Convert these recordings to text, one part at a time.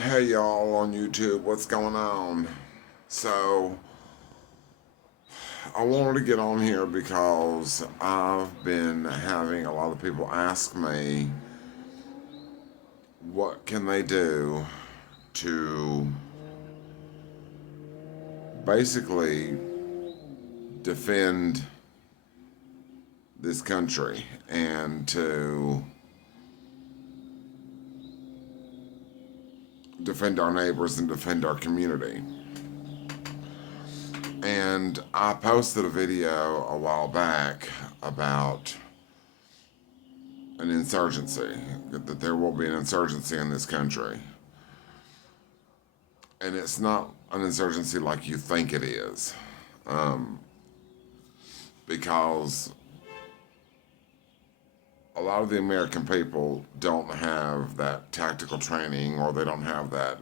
Hey y'all on YouTube, what's going on? So, I wanted to get on here because I've been having a lot of people ask me what can they do to basically defend this country and to defend our neighbors and defend our community. And I posted a video a while back about an insurgency, that there will be an insurgency in this country. And it's not an insurgency like you think it is. Because a lot of the American people don't have that tactical training, or they don't have that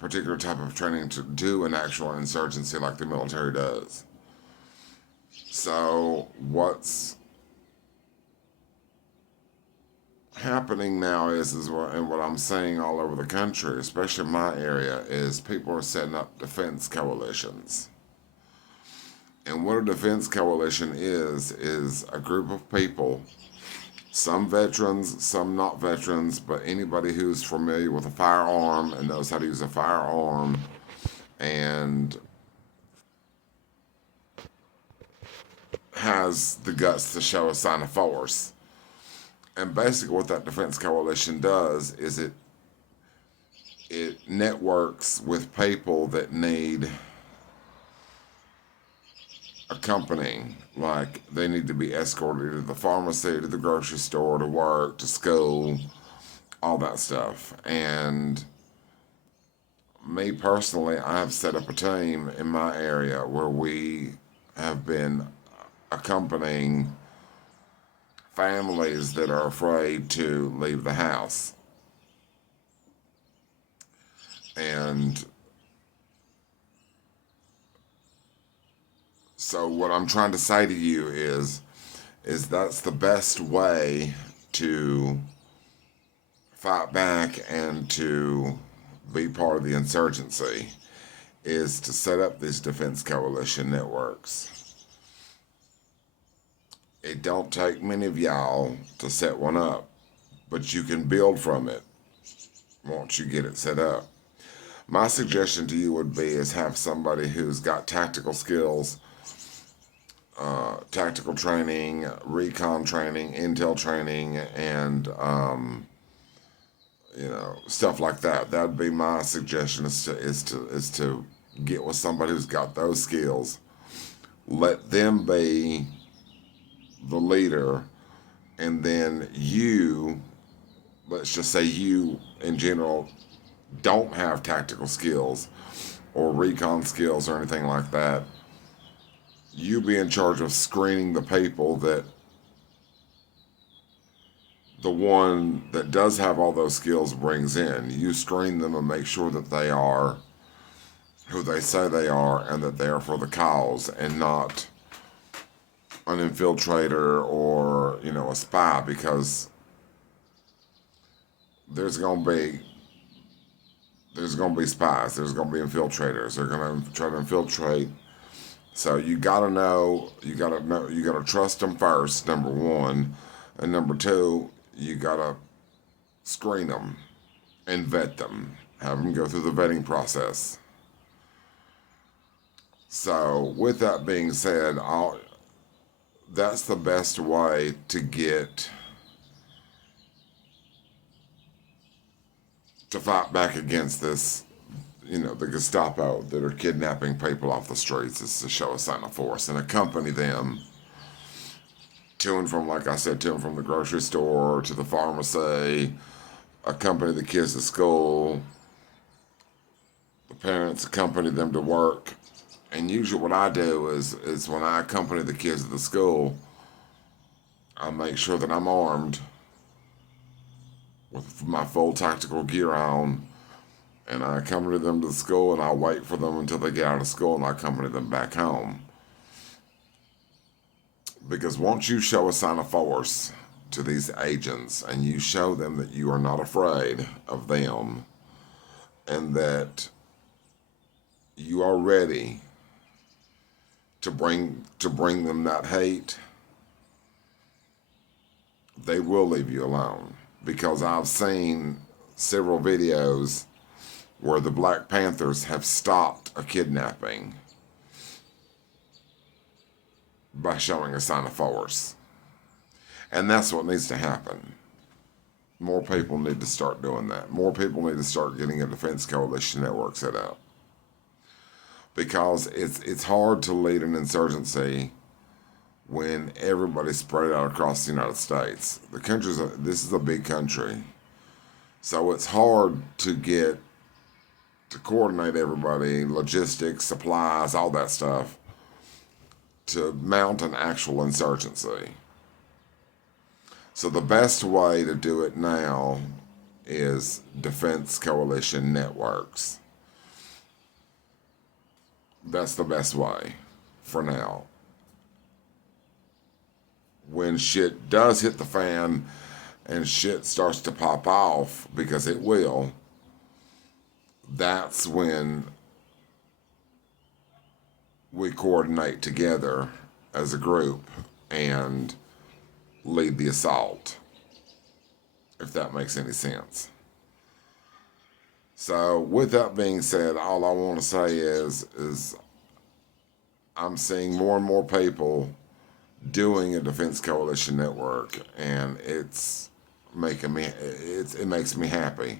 particular type of training to do an actual insurgency like the military does. So what's happening now and what I'm seeing all over the country, especially in my area, is people are setting up defense coalitions. And what a defense coalition is a group of people, some veterans, some not veterans, but anybody who's familiar with a firearm and knows how to use a firearm and has the guts to show a sign of force. And basically what that defense coalition does is it networks with people that need accompanying, like they need to be escorted to the pharmacy, to the grocery store, to work, to school, all that stuff. And me personally, I have set up a team in my area where we have been accompanying families that are afraid to leave the house. And so what I'm trying to say to you is that's the best way to fight back and to be part of the insurgency, is to set up these defense coalition networks. It don't take many of y'all to set one up, but you can build from it once you get it set up. My suggestion to you would be is have somebody who's got tactical skills, tactical training, recon training, intel training, and stuff like that. That'd be my suggestion, is to get with somebody who's got those skills. Let them be the leader, and then you, let's just say you in general don't have tactical skills or recon skills or anything like that. You be in charge of screening the people that the one that does have all those skills brings in. You screen them and make sure that they are who they say they are, and that they are for the cause and not an infiltrator or a spy, because there's gonna be spies, there's gonna be infiltrators, they're gonna try to infiltrate. So you gotta trust them first, number one, and number two, you gotta screen them and vet them, have them go through the vetting process. So with that being said, that's the best way to fight back against this, the Gestapo that are kidnapping people off the streets, is to show a sign of force and accompany them to and from, like I said, to and from the grocery store, to the pharmacy, accompany the kids to school, the parents accompany them to work. And usually what I do is when I accompany the kids to the school, I make sure that I'm armed with my full tactical gear on, and I accompany them to the school, and I wait for them until they get out of school, and I accompany them back home. Because once you show a sign of force, to these agents and you show them that you are not afraid of them and that you are ready to bring them that hate, they will leave you alone. Because I've seen several videos where the Black Panthers have stopped a kidnapping by showing a sign of force. And that's what needs to happen. More people need to start doing that. More people need to start getting a defense coalition network set up. Because it's hard to lead an insurgency when everybody's spread out across the United States. This is a big country. So it's hard to coordinate everybody, logistics, supplies, all that stuff, to mount an actual insurgency. So the best way to do it now is defense coalition networks. That's the best way for now. When shit does hit the fan and shit starts to pop off, because it will, that's when we coordinate together as a group and lead the assault, if that makes any sense. So with that being said, all I want to say is I'm seeing more and more people doing a defense coalition network, and it makes me happy.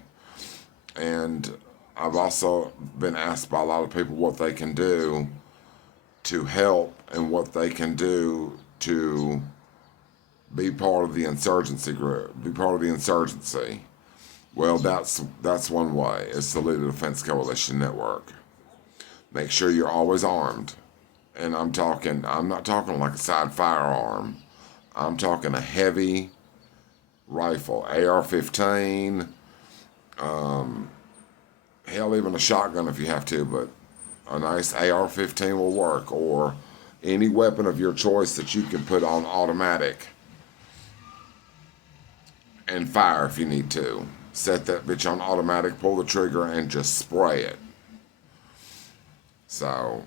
And I've also been asked by a lot of people what they can do to help and what they can do to be part of the insurgency group, be part of the insurgency. Well, that's one way, is to lead a defense coalition network. Make sure you're always armed. And I'm not talking like a side firearm. I'm talking a heavy rifle, AR-15, hell, even a shotgun if you have to, but a nice AR-15 will work, or any weapon of your choice that you can put on automatic and fire if you need to. Set that bitch on automatic, pull the trigger, and just spray it. So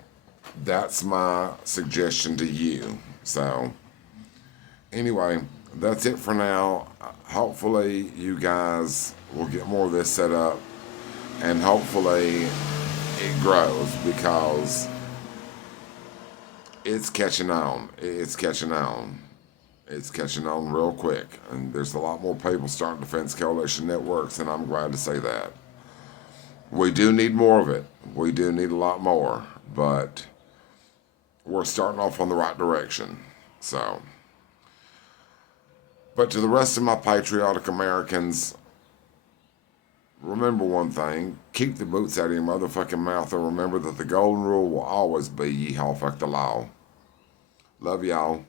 that's my suggestion to you. So anyway, that's it for now. Hopefully you guys will get more of this set up, and hopefully it grows, because it's catching on. It's catching on. It's catching on real quick, and there's a lot more people starting defense coalition networks, and I'm glad to say that. We do need more of it. We do need a lot more, but we're starting off on the right direction. So, but to the rest of my patriotic Americans, remember one thing: keep the boots out of your motherfucking mouth, and remember that the golden rule will always be, ye haw fuck the law. Love y'all.